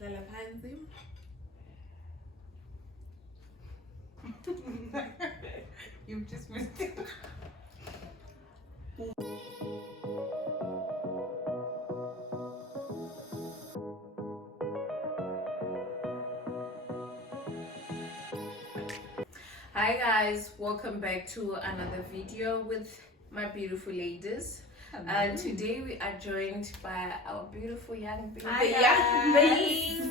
Lala phansi. You've just missed it. Hi guys, welcome back to another video with my beautiful ladies. And today we are joined by our beautiful young being.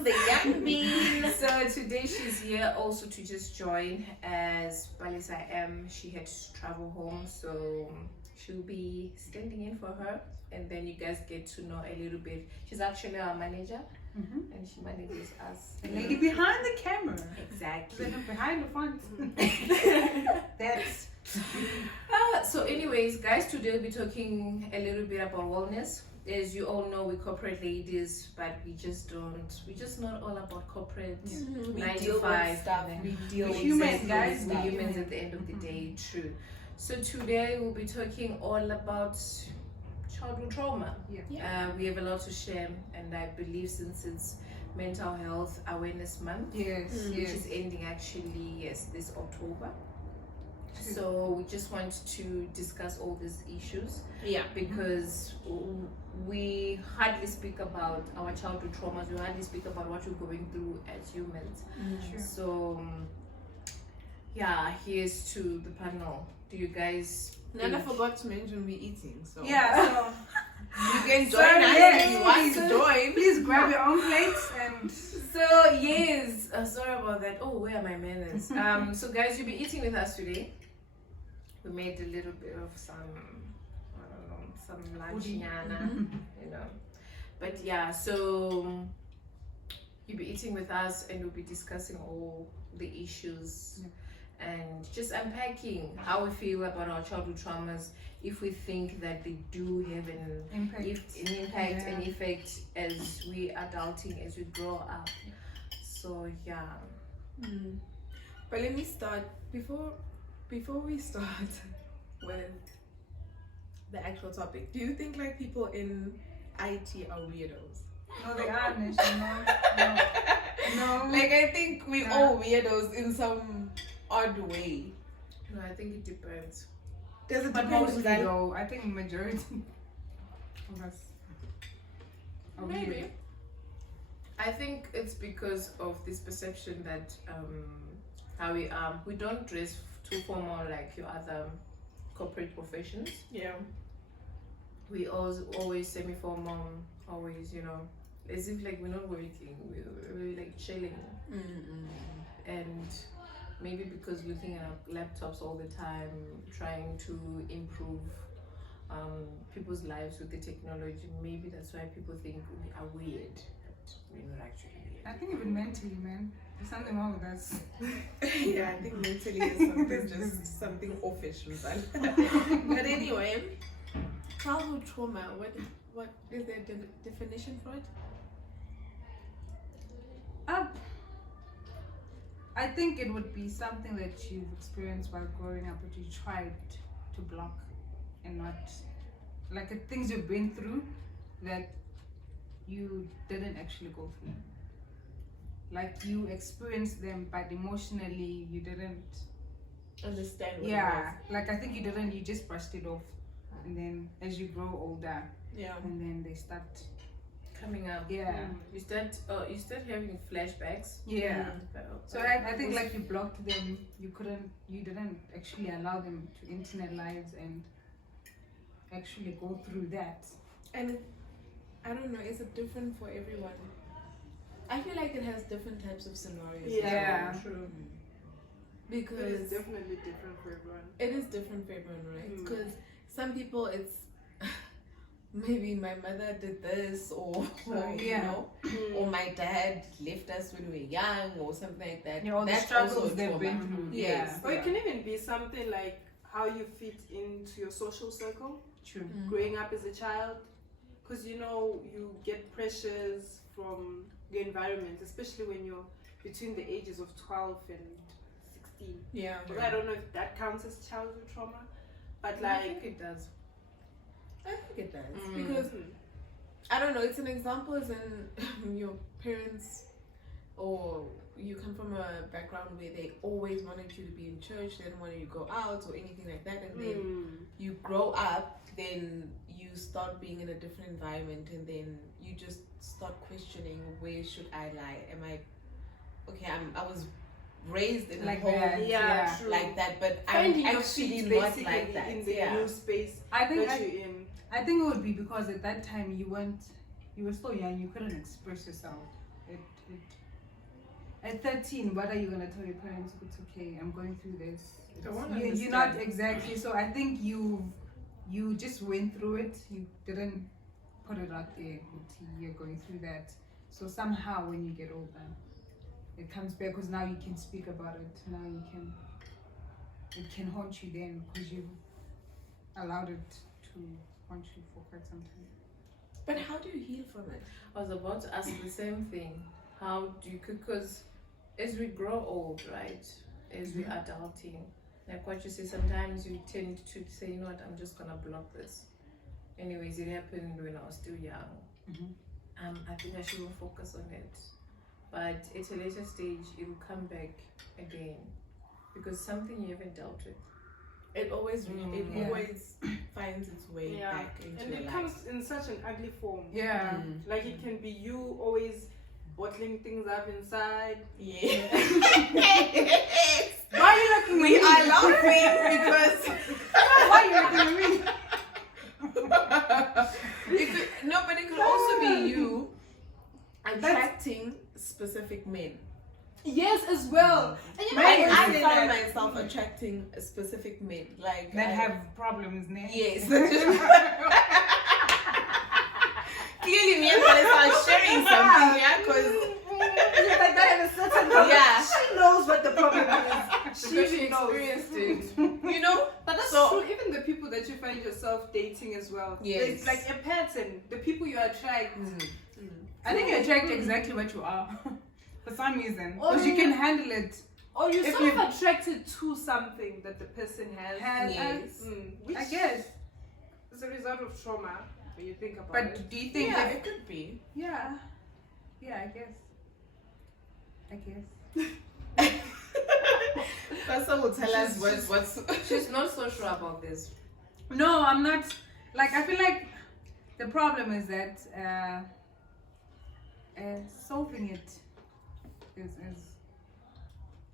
The young bean. So today she's here also to just join as well as I am. She had to travel home, so she'll be standing in for her, and then you guys get to know a little bit. She's actually our manager. And she manages us. The lady behind the camera. Exactly. Behind the front. That's. So anyways, guys, today we'll be talking a little bit about wellness. As you all know, we're corporate ladies, but we're just not all about corporate. We 9 to deal 5 with stuff. and We deal We're with human, stuff. guys. we're humans at the end of the day. True. So today we'll be talking all about childhood trauma. We have a lot to share, and I believe since it's Mental Health Awareness Month, Yes, which yes. is ending actually this October. So we just want to discuss all these issues because we hardly speak about our childhood traumas. We hardly speak about what we're going through as humans. Sure. So here's to the panel. Do you guys? Nana forgot to mention we're eating, so Yeah, you can join Sorry, us yes. if you want to join. please grab your own plates and. So yes, sorry about that. Oh, where are my manners? So guys, you'll be eating with us today. We made a little bit of some, I don't know, some lunchiana, you know. But yeah, so you'll be eating with us, and we'll be discussing all the issues and just unpacking how we feel about our childhood traumas. If we think that they do have an impact, an effect as we adulting, as we grow up. So yeah. But let me start before we start with the actual topic. Do you think like people in IT are weirdos? No, they are, Nisha. No. Like I think we all weirdos in some odd way. No, I think it depends. Does it But depend mostly, on though, I think majority of us are Maybe. weird. I think it's because of this perception that how we don't dress too formal like your other corporate professions. Yeah. We always semi-formal, always, as if like we're not working, we're like chilling. And maybe because looking at our laptops all the time, trying to improve people's lives with the technology, maybe that's why people think we are weird, but we're not actually weird. I think even mentally, man, there's something wrong with us. Yeah, I think mentally is something just something offish with that. But anyway, childhood trauma. What is the definition for it? I think it would be something that you've experienced while growing up, but you tried to block and not, like things you've been through that you didn't actually go through. Like you experienced them, but emotionally you didn't Understand what like I think you just brushed it off, and then as you grow older, and then they start Coming up. You start having flashbacks. So I think like you blocked them, you didn't actually allow them to internalize and actually go through that. And I don't know, is it different for everyone? I feel like it has different types of scenarios. Yeah. True. It Because is definitely different for everyone. it is different for everyone, right? Because some people it's maybe my mother did this, or you know, or my dad left us when we were young, or something like that. All the That's struggles also they've been trauma. through. Yes. Or it can even be something like how you fit into your social circle, True. growing up as a child. Because you get pressures from your environment, especially when you're between the ages of 12 and 16. Yeah. But I don't know if that counts as childhood trauma, but I think it does. I think it does Mm. because I don't know, it's an example as in your parents, or you come from a background where they always wanted you to be in church, they didn't want you to go out or anything like that, and then you grow up, then you start being in a different environment, and then you just start questioning, where should I lie? Am I okay? I was raised in Like a home that, true. like that, but Finding I'm your actually feet not basically like that. in the new space I think that you're in. I think it would be because at that time you were still young, you couldn't express yourself. At 13, what are you gonna tell your parents? It's okay, I'm going through this. You're not exactly. So I think you just went through it. You didn't put it out there. You're going through that. So somehow when you get older, it comes back because now you can speak about it. Now it can haunt you then because you allowed it to haunt you for quite some time. But how do you heal from it? I was about to ask the same thing. How do you, because as we grow old, right, as we're adulting, like what you say, sometimes you tend to say, you know what, I'm just gonna block this. Anyways, it happened when I was still young. I think I shouldn't focus on it. But at a later stage, it will come back again because something you haven't dealt with. It always always finds its way back into and your it life. comes in such an ugly form. Yeah. Like it can be you always bottling things up inside. Yeah. Why are you looking at me? We are laughing because Why are you looking at me? but it could also be you attracting specific men. Yes, as well. I find myself attracting specific men, like That have problems, ne? yes. Clearly, me and Vanessa are sharing something, yeah, because like that in a certain yeah, she knows what the problem is. she She knows. experienced it, you know. But that's So- true. Even the people that you find yourself dating as well. Yes. It's like a pattern. The people you attract. I think you attract exactly what you are. For some reason. Or Because you can handle it. Or you're If sort of you- attracted to something that the person has. Yes. Which I guess. is a result of trauma when you think about But it. do you think Yeah, if, it could be. yeah. Yeah, I guess. Person will tell us what's. She's not so sure about this. No, I'm not. Like, I feel like the problem is that solving it is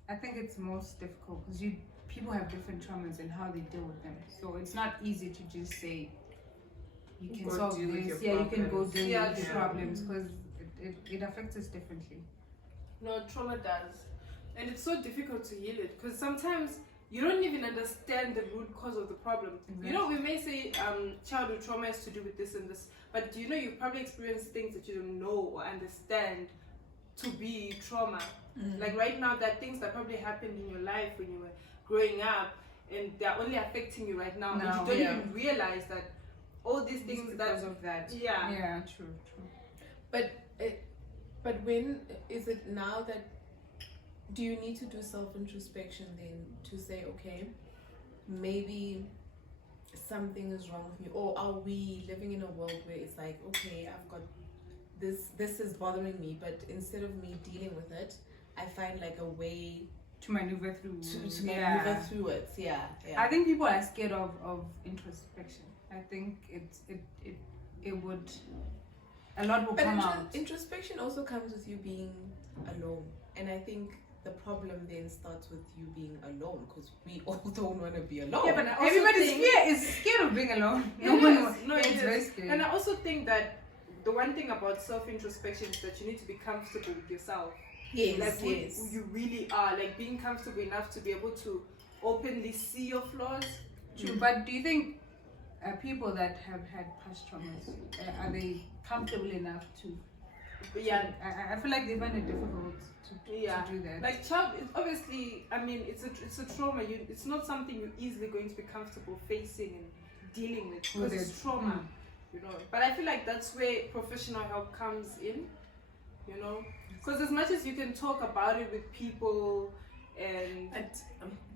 I think it's most difficult because people have different traumas and how they deal with them. So it's not easy to just say you can Go solve deal with this. your Yeah, you can go problems. deal Yeah, with your true. problems because it affects us differently. No, trauma does. And it's so difficult to heal it because sometimes you don't even understand the root cause of the problem. You know, we may say childhood trauma has to do with this and this, but you know, you've probably experienced things that you don't know or understand to be trauma. Like right now, there are things that probably happened in your life when you were growing up and they're only affecting you right now. And you don't even realize that all these things because of that. Yeah. Yeah, true. But when is it now that do you need to do self-introspection then to say, okay, maybe something is wrong with me, or are we living in a world where it's like, okay, I've got this is bothering me, but instead of me dealing with it, I find like a way To maneuver through. to maneuver through it. Yeah. I think people are scared of introspection. I think it would a lot will But come out. introspection also comes with you being alone, and I think the problem then starts with you being alone because we all don't want to be alone. Yeah, but I also Everybody's think- is scared of being alone. It is. It's it is. very scary. And I also think that the one thing about self-introspection is that you need to be comfortable with yourself. yes, Like who yes. you really are. Like being comfortable enough to be able to openly see your flaws. True, but do you think people that have had past traumas are they comfortable enough to? But yeah. I feel like they find it difficult to do that. Like child, it's obviously, I mean, it's a trauma. It's not something you're easily going to be comfortable facing and dealing with because With it's it. trauma, you know. But I feel like that's where professional help comes in, you know. Because as much as you can talk about it with people and But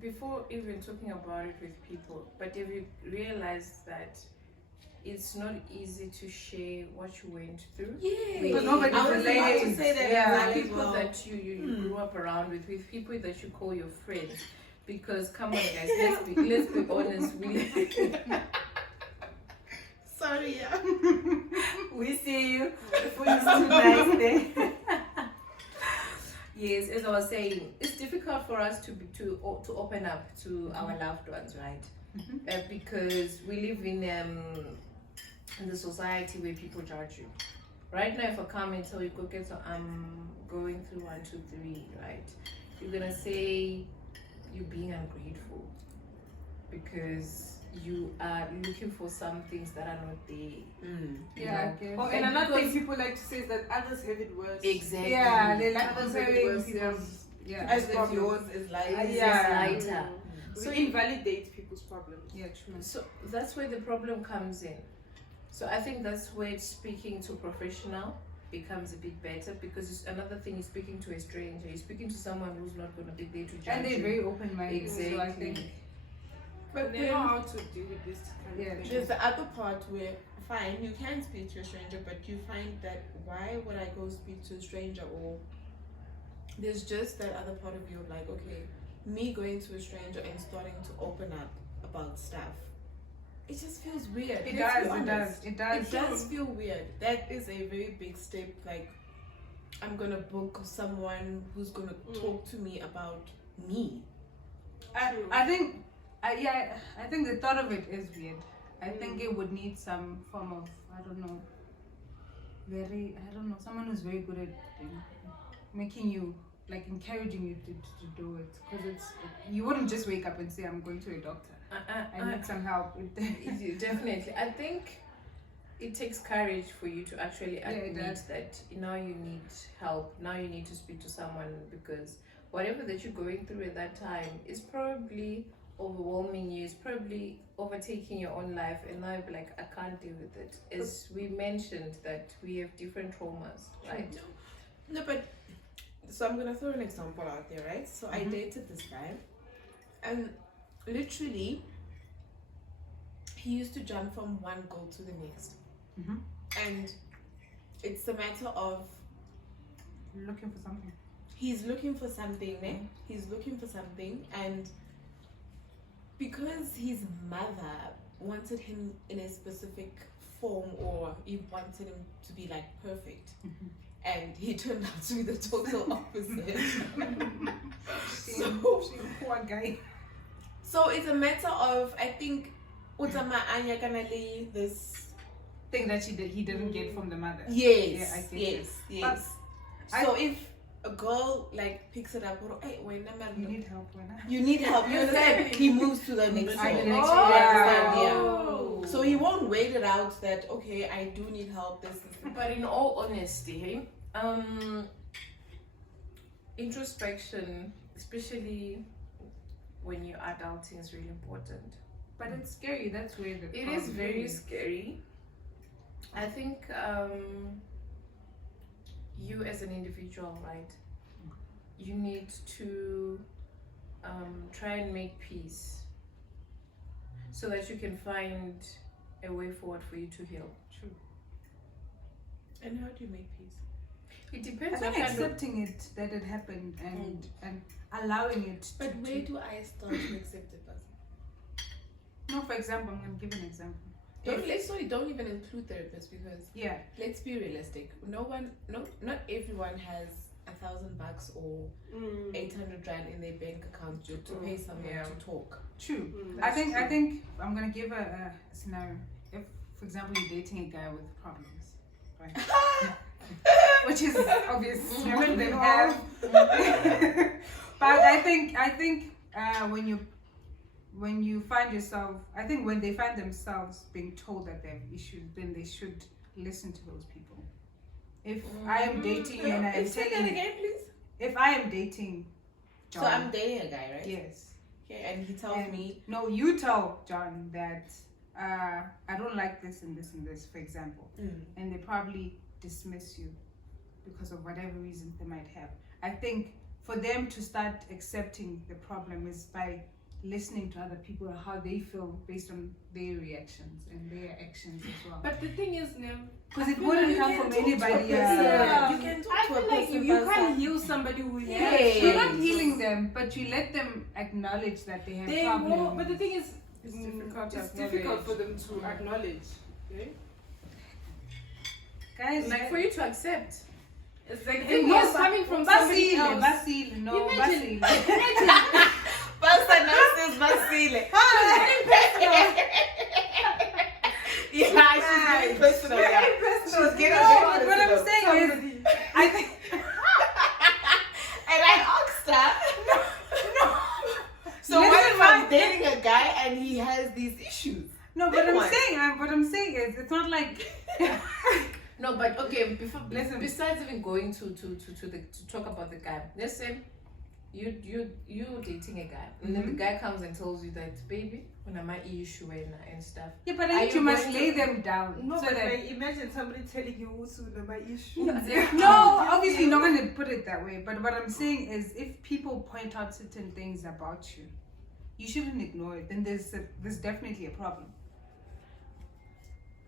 before even talking about it with people, but have you realized that it's not easy to share what you went through. Yeah, But nobody I was about to relates. say that Yeah. as People well. that you grew up around with people that you call your friends. Because come on, guys, let's be honest. Sorry, yeah. We see you. The food is too nice there. Yes, as I was saying, it's difficult for us to open up to our loved ones, right? Because we live in the society where people judge you. Right now, if I come and tell you, go get, I'm going through 1, 2, 3, right? You're gonna say you're being ungrateful because you are looking for some things that are not there. Yeah, You okay. Oh, and another thing people like to say is that others have it worse. Exactly. Yeah, they like Others comparing have it worse, people's. Yeah. As if yours is like Yeah. Lighter. So So invalidate people's problems. Yeah, true. So that's where the problem comes in. So I think that's where speaking to a professional becomes a bit better, because it's another thing, you're speaking to a stranger, you're speaking to someone who's not going to be there to judge And they're you. very open-minded. So I Exactly. think. But They know how to deal with this kind Yeah, of thing. there's the other part where, fine, you can speak to a stranger, but you find that why would I go speak to a stranger? Or there's just that other part of you like, okay, me going to a stranger and starting to open up about stuff, it just feels weird. It Let's be does, honest. it does. It does feel weird. That is a very big step. Like, I'm gonna book someone who's gonna talk to me about me. I think, I think the thought of it is weird. I think it would need some form of, I don't know, someone who's very good at making you, like encouraging you to do it. Because you wouldn't just wake up and say, I'm going to a doctor. I need some help. Definitely. I think it takes courage for you to actually it admit does. that now you need help, now you need to speak to someone, because whatever that you're going through at that time is probably overwhelming you, it's probably overtaking your own life, and now you're like, I can't deal with it. As we mentioned that we have different traumas, right? No, but so I'm gonna throw an example out there, right? So I dated this guy, and literally he used to jump from one girl to the next, and it's a matter of Looking for something. he's looking for something, né? He's looking for something, and because his mother wanted him in a specific form, or he wanted him to be like perfect, and he turned out to be the total opposite. Poor guy. So it's a matter of, I think, Utama Anya Kanali, this. Thing that he didn't get from the mother. Yes, Yeah, I get yes. So if a girl like picks it up, or hey, wait, You need help, Wena. you need help. You understand? He moves to the next I door. get it. You understand? Yeah. So he won't wait it out that okay, I do need help. This. But in all honesty, hey, introspection, especially when you're adulting, is really important. But it's scary. That's where the It is problem very scary. I think you as an individual, right, you need to try and make peace so that you can find a way forward for you to heal. True. And how do you make peace? It I depends think on kind of... accepting it that it happened and allowing it. But where do I start to accept it, person? No, for example, I'm gonna give an example. Don't even include therapists, because Yeah. let's be realistic. Not everyone has $1,000 or 800 rand in their bank account to pay someone to talk. True. I think I'm gonna give a scenario. If, for example, you're dating a guy with problems, right? Which is obvious. Most of them have. But I think when you find yourself, I think when they find themselves being told that they have issues, then they should listen to those people. If I am dating you and I am Say that telling you, again, please. if I am dating John, So I'm dating a guy, right? yes. Okay, and he tells And me, no, you tell John that I don't like this and this and this, for example, and they probably dismiss you because of whatever reasons they might have. I think for them to start accepting the problem is by listening to other people and how they feel based on their reactions and their actions as well. But the thing is, Nim, Because it wouldn't come from anybody else. Yeah. You can talk I to a feel like person you about can't that. heal somebody who has Yes. You're not healing them, but you let them acknowledge that they have They problems. will, but the thing is, It's it's difficult to difficult for acknowledge. them to acknowledge. Okay? Guys, Like for you to accept. It's like it it was was coming from somebody else. Basile, no, Imagine- Basile. Pastor Nurses Basile. Yeah, she's getting personal. Yeah. She's getting No, but very what I'm personal. saying is, I think. And I asked her. No. So what Listen, if I'm dating a guy and he has these issues? No, but Then I'm what? saying, what I'm saying is, it's not like. No, but okay. Listen. Besides even going to talk about the guy, let's say you're dating a guy, and then the guy comes and tells you that, baby, when am I issue and stuff. Yeah, but Are I think you you must going lay to- them down. No, so but that, like, imagine somebody telling you what's my issue. no, obviously not going to put it that way. But what I'm saying is, if people point out certain things about you, you shouldn't ignore it. Then there's definitely a problem.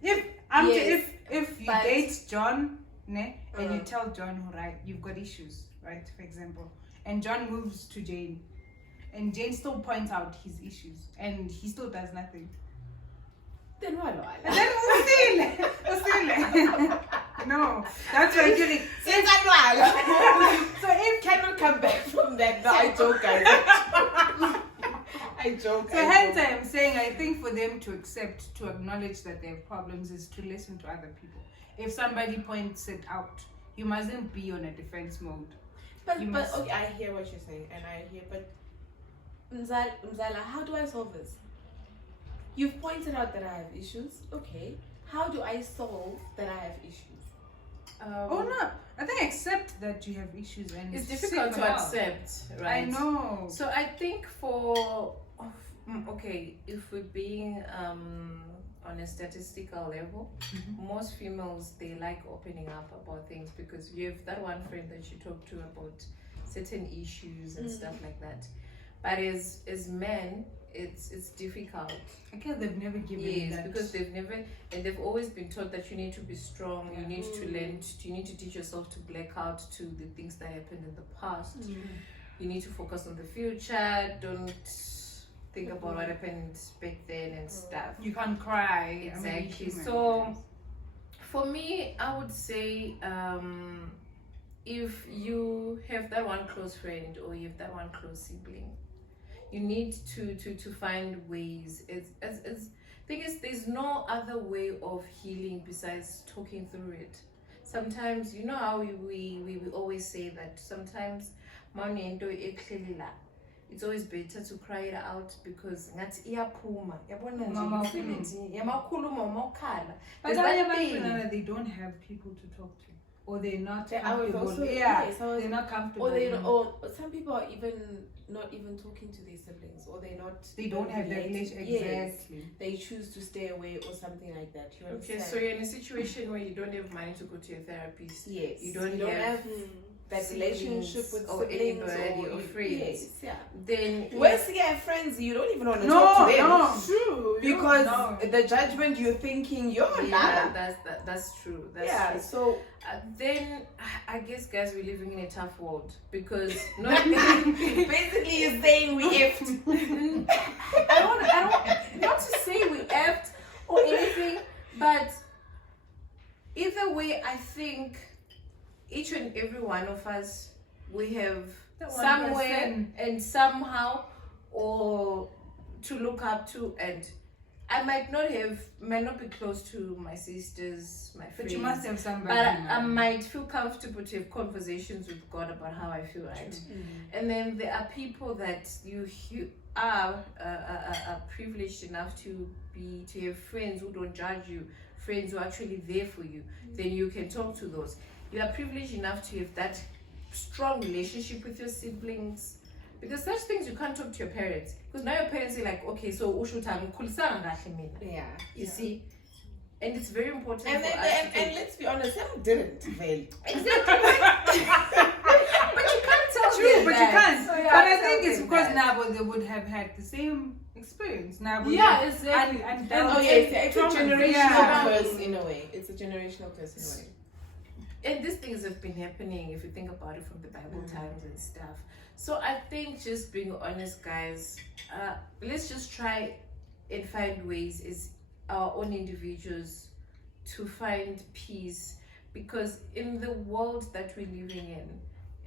If Yes, if you but- date John, ne, and you tell John, right, you've got issues, right, for example, and John moves to Jane, and Jane still points out his issues, and he still does nothing. Then what? And then we'll No, that's what I'm feeling. Since I'm So if cannot come back from that. No, I joke, guys. I joke. So hence I am saying I think for them to accept, to acknowledge that they have problems is to listen to other people. If somebody points it out, you mustn't be on a defense mode. But You but must- okay, I hear what you're saying, and I hear. But Mzala, how do I solve this? You've pointed out that I have issues. Okay, how do I solve that I have issues? Oh no, I think accept that you have issues and It's seek difficult to help. accept, right? I know. So I think okay, if we're being on a statistical level, most females, they like opening up about things because you have that one friend that you talk to about certain issues and stuff like that. But as men, it's difficult. I guess they've never given Yes, that. because they've always been taught that you need to be strong, you need to learn, you need to teach yourself to black out to the things that happened in the past. You need to focus on the future, don't think about what happened back then and stuff. You can't cry. Exactly. So for me, I would say if you have that one close friend or you have that one close sibling, you need to find ways. As thing is, there's no other way of healing besides talking through it. Sometimes, you know how we always say that sometimes it's always better to cry it out because But they don't have people to talk to, or they're not comfortable. They're not comfortable. Or they, or some people are even not even talking to their siblings, or they're not. They don't have that relationship. Yes, Exactly. they choose to stay away or something like that. You understand? Okay, so you're in a situation where you don't have money to go to a therapist. Yes, You don't have that siblings relationship with or siblings anybody or friends. Yes, yeah. Then Where's your friends? You don't even want to talk to them. No. True. Because No. the judgment you're thinking you're yeah, not. that's true. That's Yeah. true. So Then I guess guys we're living in a tough world because basically you're saying we effed. I don't not to say we effed or anything, but either way I think each and every one of us we have That 1%. somewhere and somehow or to look up to, and I might not be close to my sisters, my friends. But you must have somebody. But I might feel comfortable to have conversations with God about how I feel, right? And then there are people that you are privileged enough to have friends who don't judge you, friends who are actually there for you. Then you can talk to those. You are privileged enough to have that strong relationship with your siblings. Because such things you can't talk to your parents. Because now your parents say like, okay, so Yeah. you see? And it's very important And for then us to and let's be honest, some didn't fail. Exactly. But you can't tell True, them but that. you can't. So, yeah, But I I think it's because Nabo they would have had the same experience. Nabo, Yeah, exactly. And Oh yes, it's a generational curse Yeah. in a way. It's a generational curse in a way. And these things have been happening if you think about it from the Bible times and stuff. So I think just being honest, guys, let's just try and find ways as our own individuals to find peace, because in the world that we're living in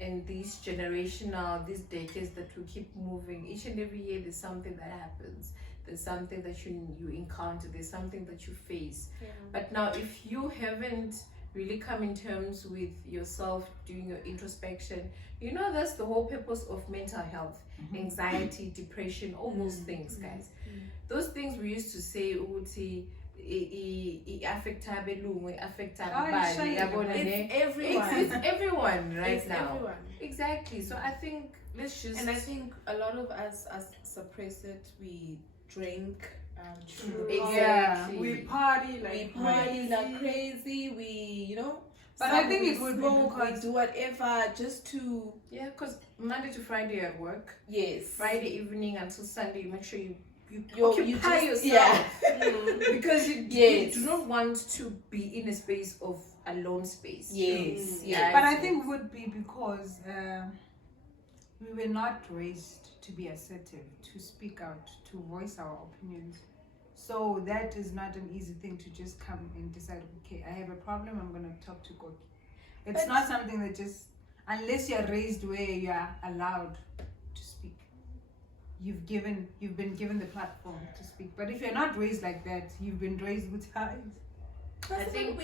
and these decades that we keep moving, each and every year there's something that happens, there's something that you encounter, there's something that you face. But now if you haven't really come in terms with yourself, doing your introspection, that's the whole purpose of mental health, anxiety, depression, all those things, guys. Those things we used to say ukuthi affecta abelungu, affecta abanye, yabona ne? It's everyone right It's now. everyone. Exactly. So I think let's just, And I think a lot of us suppress it. We drink. exactly. We party like crazy. We But I think it would be smoke, we because do whatever just to Because Monday to Friday at work, yes. Friday evening until Sunday, you make sure you You occupy just- yourself. yeah. Because you Yes. do not want to be in a space of alone space. Yes. Yeah. But I think it would be because we were not raised to be assertive, to speak out, to voice our opinions. So that is not an easy thing to just come and decide, okay, I have a problem, I'm going to talk to God. It's not something that just, unless you're raised where you are allowed to speak. You've been given the platform to speak. But if you're not raised like that, you've been raised with eyes. I think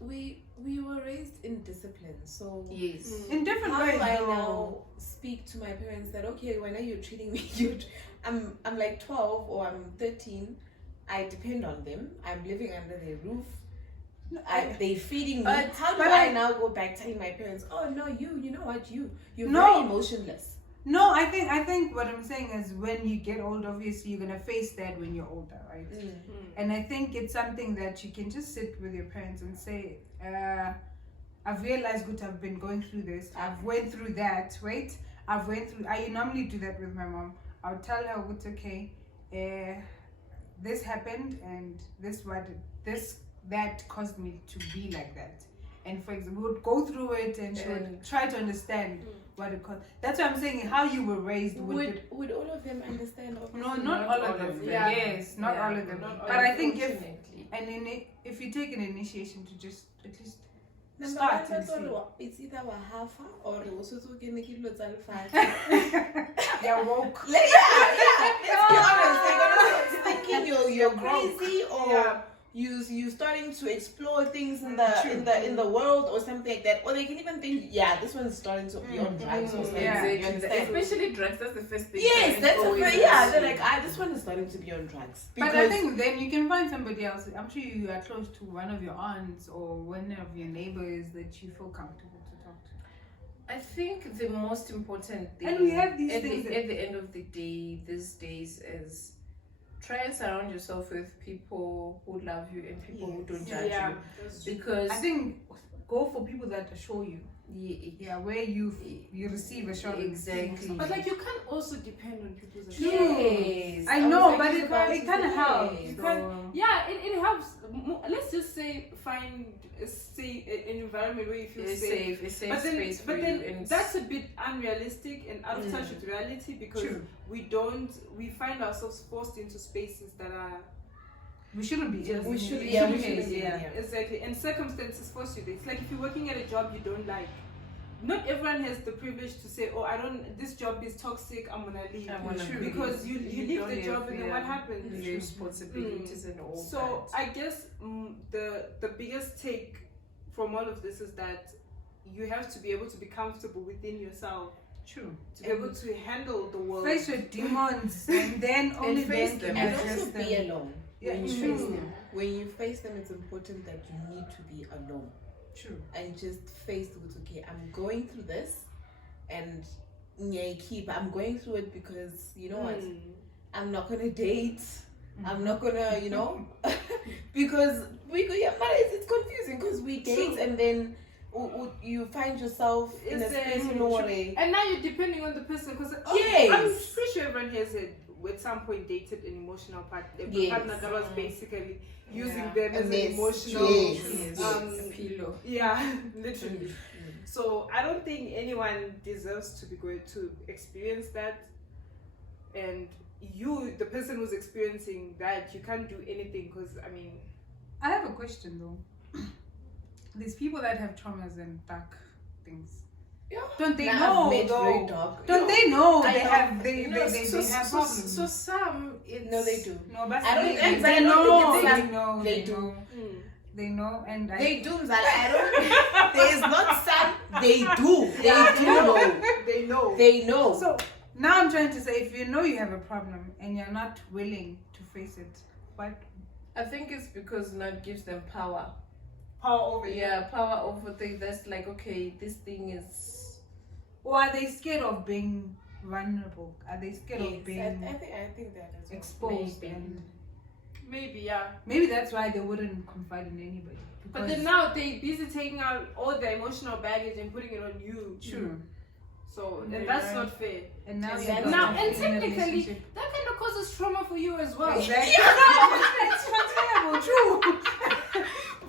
we were raised in discipline, so Yes. In different how ways, do I though. now speak to my parents that okay, when are you treating me cute? I'm like 12 or I'm 13. I depend on them. I'm living under their roof. They feeding me. But- How do but I I- now go back telling my parents, oh no, you know what, you're No. very emotionless. No, I think what I'm saying is when you get older, obviously you're gonna face that when you're older, right? And I think it's something that you can just sit with your parents and say, I've realized good, I've been going through this, I've went through that, right? I normally do that with my mom. I'll tell her what's okay, this happened and that caused me to be like that. And for example, we would go through it and she would try to understand what it caused. That's what I'm saying, how you were raised Would all of them understand? no, Obviously not all of them. Yeah. Yes, not all of them. Not all But I think Unfortunately. if you take an initiation to just at least Number start one, and see. it's either wahafa or also to get naked lots of They're woke. Yeah. Let's be honest. They're gonna start thinking you're crazy or you starting to explore things in the world or something like that. Or they can even think, this one's starting to be on drugs or something. Yeah. You understand? Especially drugs, that's the first thing. Yes, that's always they're like, this one is starting to be on drugs. But I think then you can find somebody else. I'm sure you are close to one of your aunts or one of your neighbors that you feel comfortable to talk to. I think the most important thing, And we have these at things at the end of the day, these days, is try and surround yourself with people who love you and people who don't judge you. Because I think go for people that assure you. yeah, Where you receive assurance. exactly. But like you can't also depend on people's True. Yes. I know, was but actually it about to kind of say, helps. so- Yeah, it helps. Let's just say find an environment where you feel It's safe. safe, a safe But then, space for you. And that's a bit unrealistic and out of touch with reality because True. we find ourselves forced into spaces that are We shouldn't be. Just- we should be. shouldn't We should be. be. exactly, and circumstances force you there. It's like if you're working at a job you don't like. Not everyone has the privilege to say, "Oh, this job is toxic. I'm gonna leave." I'm gonna leave. Because you leave don't the job have, and then what happens? the responsibilities and all So that. I guess the biggest take from all of this is that you have to be able to be comfortable within yourself, True. to be able to handle the world. Face your demons and then only face then them. can And you also address be them. alone. Yeah, when you true. face them. When you face them, it's important that you need to be alone. True. And just face with, okay, I'm going through this and I'm going through it because you know what? I'm not gonna date. I'm not gonna, because we go, but it's confusing because we date and then you find yourself in a space in way. And now you're depending on the person because I'm pretty sure everyone here said at some point dated an emotional partner that was basically using them as an emotional pillow. Yeah, literally. So I don't think anyone deserves to be going to experience that. And you, the person who's experiencing that, you can't do anything because I have a question though. These people that have traumas and dark things. Yeah. Don't they know though? Don't they know they have problems? So some they do. No, but they do. They know, and they do. There is not some. They do. They know. They know. So now I'm trying to say, if you know you have a problem and you're not willing to face it, what? I think it's because it gives them power. Power over you. Yeah, power over things. That's like, okay, this thing is. Or are they scared of being vulnerable? Are they scared of being? I think that is exposed and. Maybe, yeah. Maybe that's why they wouldn't confide in anybody. But then now they're busy taking out all the emotional baggage and putting it on you. True. So and that's not fair. And now and technically that kind of causes trauma for you as well. Exactly. It's terrible. True.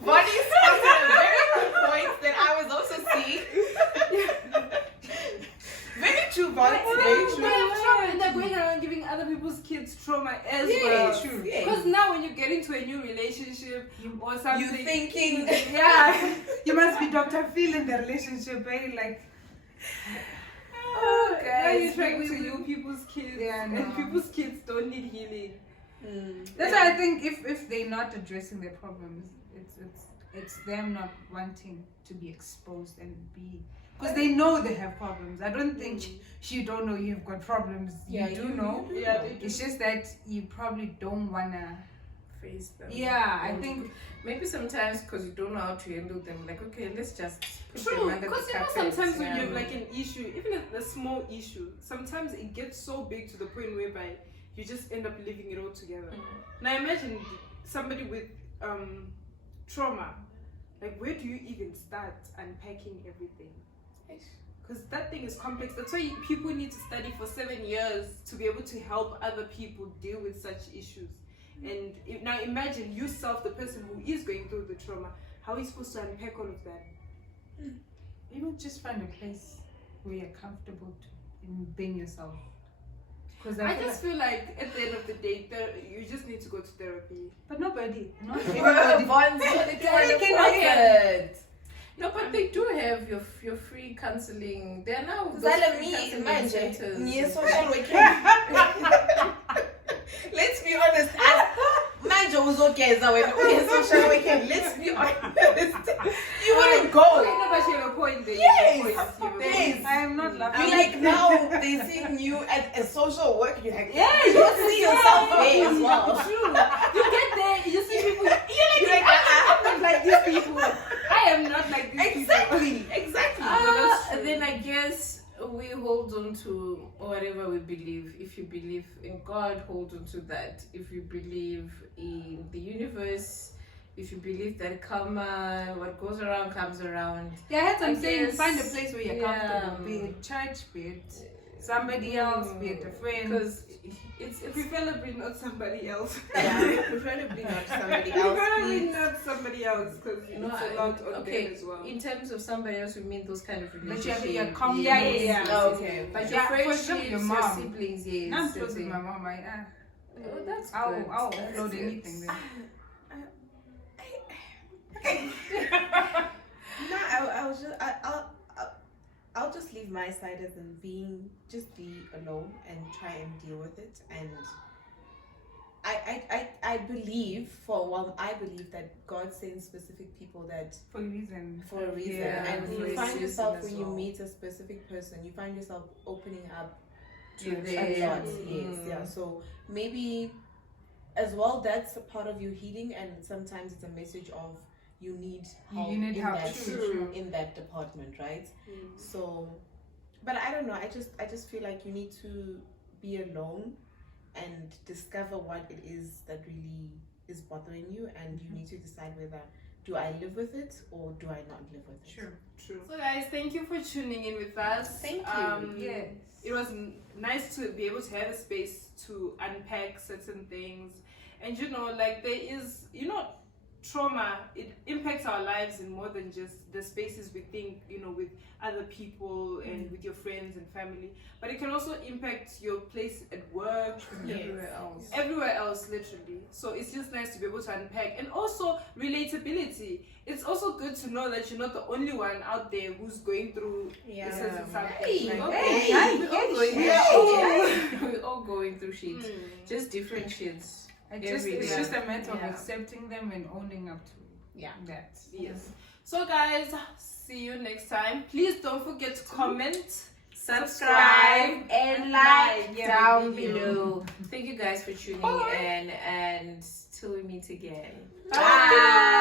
Bonnie's spotted a very good point that I was also seeing. Very true, Bonnie. And they're going around giving other people's kids trauma as well. True. Because now when you get into a new relationship or something, you're thinking, you must be Dr. Phil in the relationship, eh? Like, now you're trying to heal people's kids, and people's kids don't need healing. That's why I think if they're not addressing their problems, it's them not wanting to be exposed and be. Because they know they have problems. I don't think you don't know you've got problems. You do know. Yeah, they do. It's just that you probably don't wanna face them. Yeah, I think maybe sometimes because you don't know how to handle them. Like, okay, let's just. True, because sometimes when you have like an issue, even a small issue, sometimes it gets so big to the point whereby you just end up living it all together. Now imagine somebody with trauma. Like, where do you even start unpacking everything? Because that thing is complex. That's why people need to study for 7 years to be able to help other people deal with such issues. And now imagine yourself, the person who is going through the trauma, how are you supposed to unpack all of that? Even just find a place where you're comfortable in being yourself. Because I just feel like at the end of the day, you just need to go to therapy. But not everybody. No, but they do have your free counseling. They are now centers. Let's be honest. Manje was okay when social worker. Let's be honest. You wouldn't go. No, but you have a point there. Yes. I am not laughing. You like now they seeing you at a social work. You're like, you see yourself there as well. True. You get there, you see people. You're like I'm not like these people. I am not like these people. Exactly. Then I guess we hold on to whatever we believe. If you believe in God, hold on to that. If you believe in the universe, if you believe that karma, what goes around comes around. Yeah, that's what I'm saying. Find a place where you're comfortable. Be it church, be it somebody else, be it a friend. Because it's preferably not somebody else. Yeah, preferably not somebody else. Preferably not somebody else, because it's a lot on them as well. In terms of somebody else, we mean those kind of relationships. Okay. But your friendships, your siblings, yes. I'm close with my mom. That's I'll good. upload anything then. I'll just leave my side as in be alone and try and deal with it. And I believe that God sends specific people that for a reason. Yeah, and you find yourself when you meet a specific person, you find yourself opening up to a lot. Yeah. So maybe as well, that's a part of your healing, and sometimes it's a message of you need help, in that department, right? So, but I don't know. I just feel like you need to be alone and discover what it is that really is bothering you, and you need to decide whether do I live with it or do I not live with it? Sure. True. So guys, thank you for tuning in with us. Thank you. Yes. It was nice to be able to have a space to unpack certain things. And like there is, trauma, it impacts our lives in more than just the spaces we think, with other people and with your friends and family. But it can also impact your place at work, everywhere else, literally. So it's just nice to be able to unpack. And also relatability. It's also good to know that you're not the only one out there who's going through something. We're all going through shit. Just different shits. It's just a matter of accepting them and owning up to that. Yes. So guys, see you next time. Please don't forget to comment, Subscribe and like down below. Thank you guys for tuning in, and till we meet again. Bye.